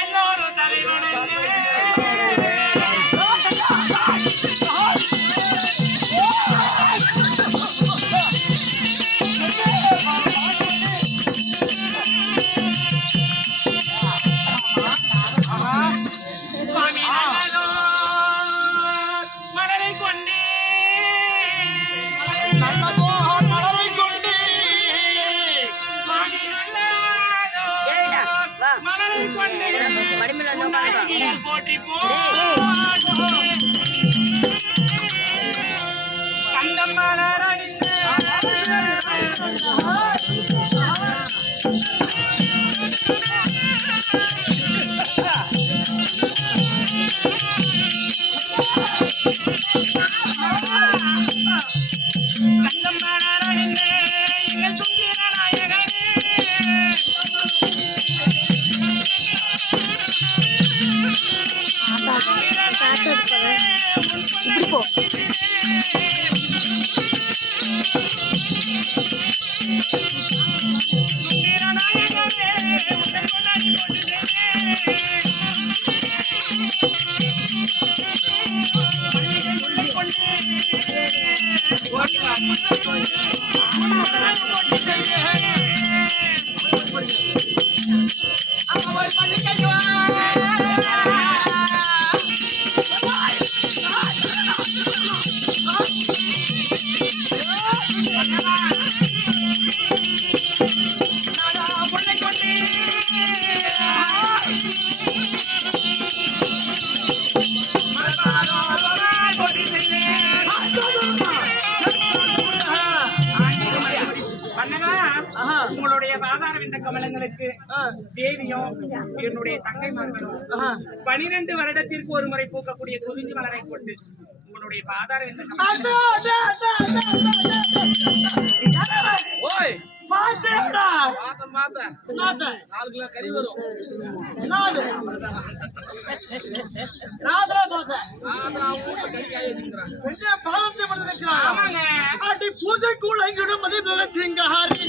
எல்லோரும் தலைவனுக்கு போட்டி கண்டம் எங்கள் துங்கிர நாயகனே உங்களுடைய சாதாரண இந்த கமலங்களுக்கு தேவியும் என்னுடைய தங்கை மகனும் 12 வருடத்திற்கு ஒரு முறை பூக்கக்கூடிய குறிஞ்சி மலரை கொண்டு உங்களுடைய பாதார இந்த பூஜைக்குள் எங்கிடும் மதிப்பு சிங்காரி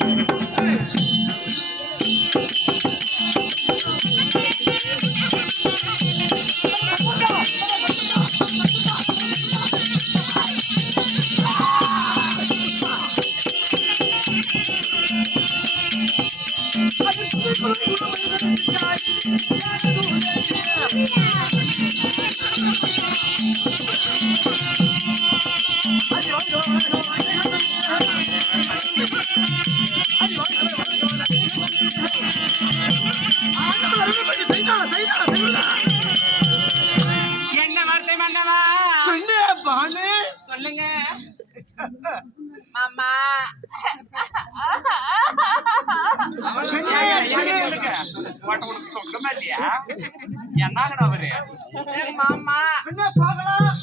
என்ன வார்த்தை மன்னவா சொல்லுங்க மாமா சொந்தமா இல்லையா என்னங்கடா அவரு மாமா என்ன போகலாம்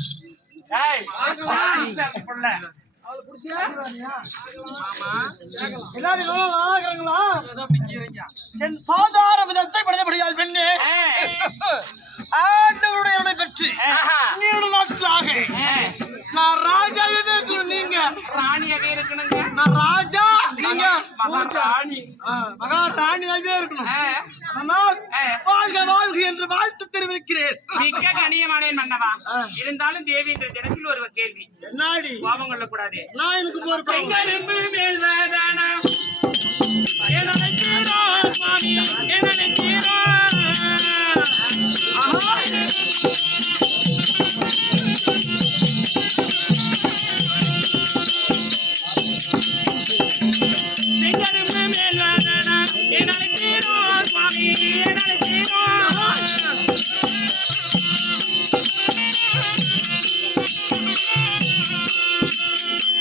என் பாதார விதத்தை படையபடியால் பெண்ணே ஆண்டவருடைய பெற்று நீண்ட நாட்களாக நான் ராஜாவே இருக்கணும், நீங்க ராணியாவே இருக்கணுங்க. நான் ராஜா, நீங்க மகாராணியாவே இருக்கணும். அதனால் வாழ்க வாழ்க என்று வாழ்த்து தெரிவிக்கிறேன். மிக்க கண்ணியமானேன் மன்னவா. இருந்தாலும் தேவி என்ற தினத்தில் ஒரு கேள்வி. என்னாடி கோபம் கொள்ளக்கூடாது. நான் எனக்கு மேல் வேதானா சுவாமி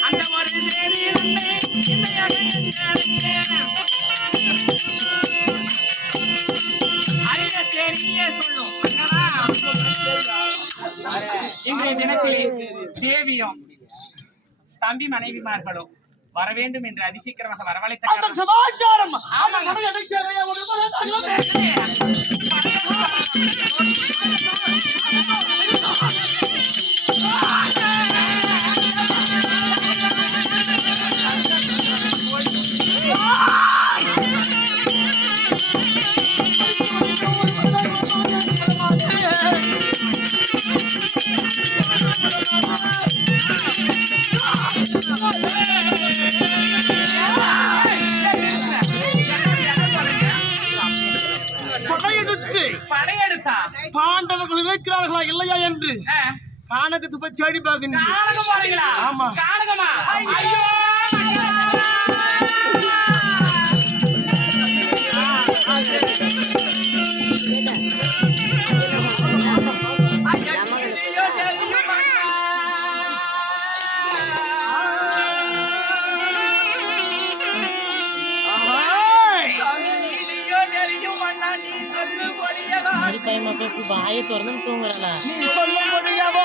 அந்த ஒரு இன்றைய தினத்திலே தேவியும் தம்பி மனைவிமார்களும் வர வேண்டும் என்று அதிசீக்கிரமாக வரவழைத்த சமாச்சாரம் Ah! பாண்டவர்கள் இருக்கிறார்களா இல்லையா என்று கானகத்தை போய் தேடி பார்க்கின்றேன். ஆமா வாயை திறந்து தூங்குறா. நீ சொல்ல முடியாதோ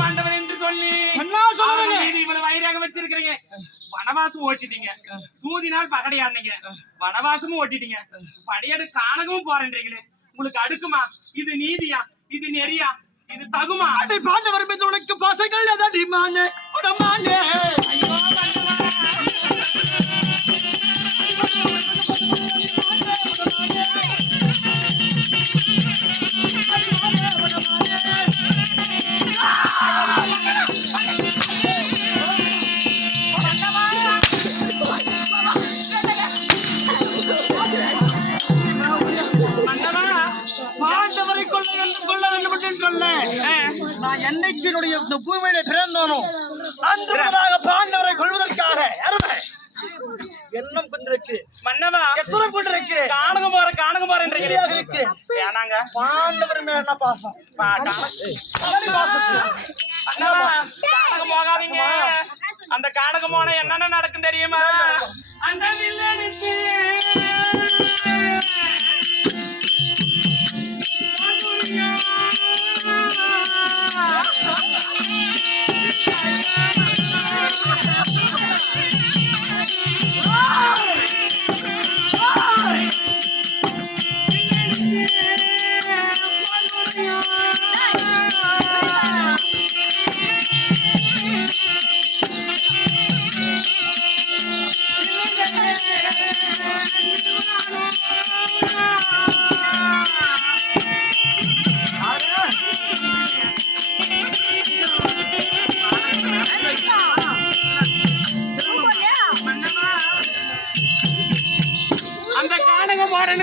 பாண்டவர் என்று சொல்லி இவ்வளவு வயிறாக வச்சிருக்கிறீங்க. வனவாசம் ஓட்டிட்டீங்க, சூதினால் பகடையாடுனீங்க, வனவாசமும் ஓட்டிட்டீங்க, படையடு கானகமும் போறீங்களே. உங்களுக்கு அடுக்குமா? இது நீதியா? இது நெறியா? இது தகுமா? பாண்டவர் மீது உனக்கு பசங்கள் ஏதாடி மானே உடமானே. ஐயோ பாண்டவரை கொள்ள வேண்டும் என்று சொல்ல நான் என்னைக்கு இந்த பூமியில பிறந்தானோ அன்றாக பாண்டவரை கொள்வதற்காக எண்ணம் கொண்டிருக்கிறேன். மன்னவா எத்தனை கொண்டிருக்கிறேன். காணகம் போறேன் வேணாங்க. பாண்டவர் மேல என்ன பாசம். காணகம் போகாதீங்க. அந்த காணகம் போன என்னென்ன நடக்கும் தெரியுமா? அந்த வில்லனுக்கு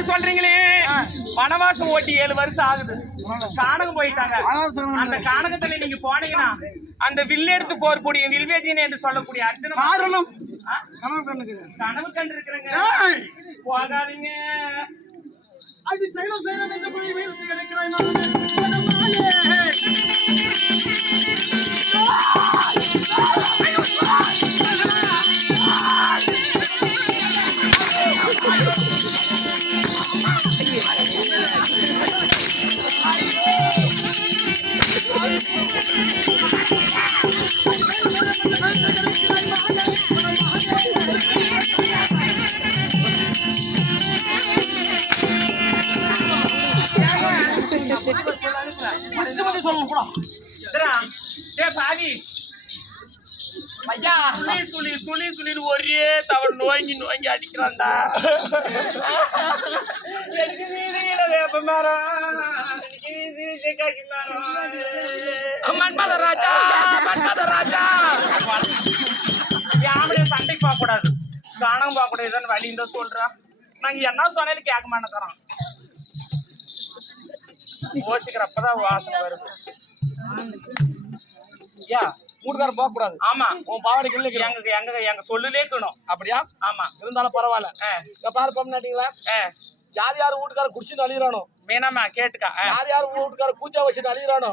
சொல்றீங்களே, வனவாசம் ஓட்டி 7 வருஷம் ஆகுது. கானகம் போயிட்டாங்க. அந்த கானகத்துல நீங்க போனீங்கன்னா அந்த வில்லெடுத்து போர் புடியும் வில்வேஜின் என்று சொல்லக்கூடிய அர்ஜுன காரணம் கனவு கண்டு இருக்கிறேங்க. போகாதீங்க. அது செயலம் செய்யணும் என்று போய் வீடு கிடைக்கிறாய். ஒரே தவறு நோங்கி அடிக்கிறான்டா. சண்டைக்கு போக கூடாது, காணம் போக கூடாது. வழி இந்த சொல்றான். நாங்க என்ன சொன்னாலும் கேட்க மாட்டேங்கிறோம். யோசிக்கிறப்பதான் வாசனை வருது. வீட்டுக்காரர் போக கூடாது. ஆமா உன் பாவாடைக்கு இல்லை எங்க எங்க எங்க சொல்லுலே இருக்கணும். அப்படியா? ஆமா இருந்தாலும் பரவாயில்ல. இங்க பாரு பொம்னாட்டிங்களா, யார் யார் வீட்டுக்காரர் குடிச்சுட்டு அழியிறானோ, மீனம்மா கேட்டுக்கா. யார் யார் வீட்டுக்காரர் கூச்சா வச்சுட்டு அழியிறானோ,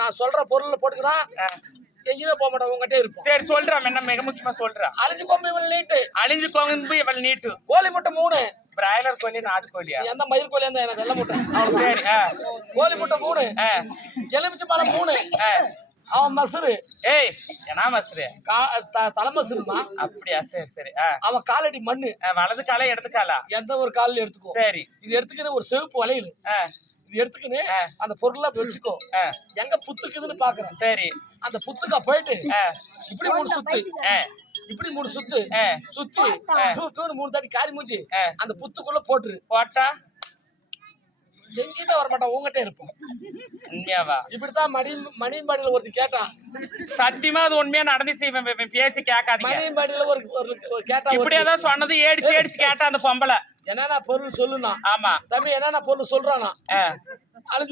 நான் சொல்ற பொருள் போட்டுக்கினா எங்கேயுமே போக மாட்டேன், உங்ககிட்டே இருப்போம். சரி சொல்றேன், என்ன மிக முக்கியமா சொல்றேன். அழிஞ்சு கோம்பு இவள் நீட்டு, அழிஞ்சு கோம்பு இவள் நீட்டு. கோழி முட்டை 3, பிராய்லர் கோழி நாட்டுக்கோழியா? எந்த மயிர் கோழி இருந்தா எனக்கு வெள்ள முட்டை. சரி கோழி முட்டை 3, எலுமிச்சை பழம் 3, அவன் மசுரு. ஏய் என்ன மசுரு? தலை மசுருமா? அப்படியா? சரி சரி. அவன் காலடி மண்ணு. வலது காலை எடுத்துக்காலா? எந்த ஒரு காலில் எடுத்துக்கோ. சரி இது எடுத்துக்கின்னு ஒரு செவப்பு வளையல் இது எடுத்துக்கின்னு அந்த பொருளை வச்சுக்கோ. எங்க புத்துக்குதுன்னு பாக்குறேன். சரி அந்த புத்துக்கா போயிட்டு இப்படி 3 சுத்து, இப்படி 3 சுத்து சுத்தி 3 தாட்டி காரி மூஞ்சி அந்த புத்துக்குள்ள போட்டுரு. போட்டா எங்கேயுமே வர மாட்டான், உங்ககிட்ட இருப்போம். உண்மையாவா? இப்படித்தான் மணியம்பாடியில ஒருத்தி கேட்டான். சத்தியமா அது உண்மையா நடந்துச்சு. இவன் பேச்சு கேட்காதீங்க. மணியம்பாடியில ஒரு கேட்டா, இப்படி ஏதாவது சொன்னது ஏடிச்சு ஏடிச்சு கேட்டா அந்த பொம்பளை என்னன்னா பொருள் சொல்லுனா. ஆமா தம்பி என்னன்னா பொருள் சொல்றானா.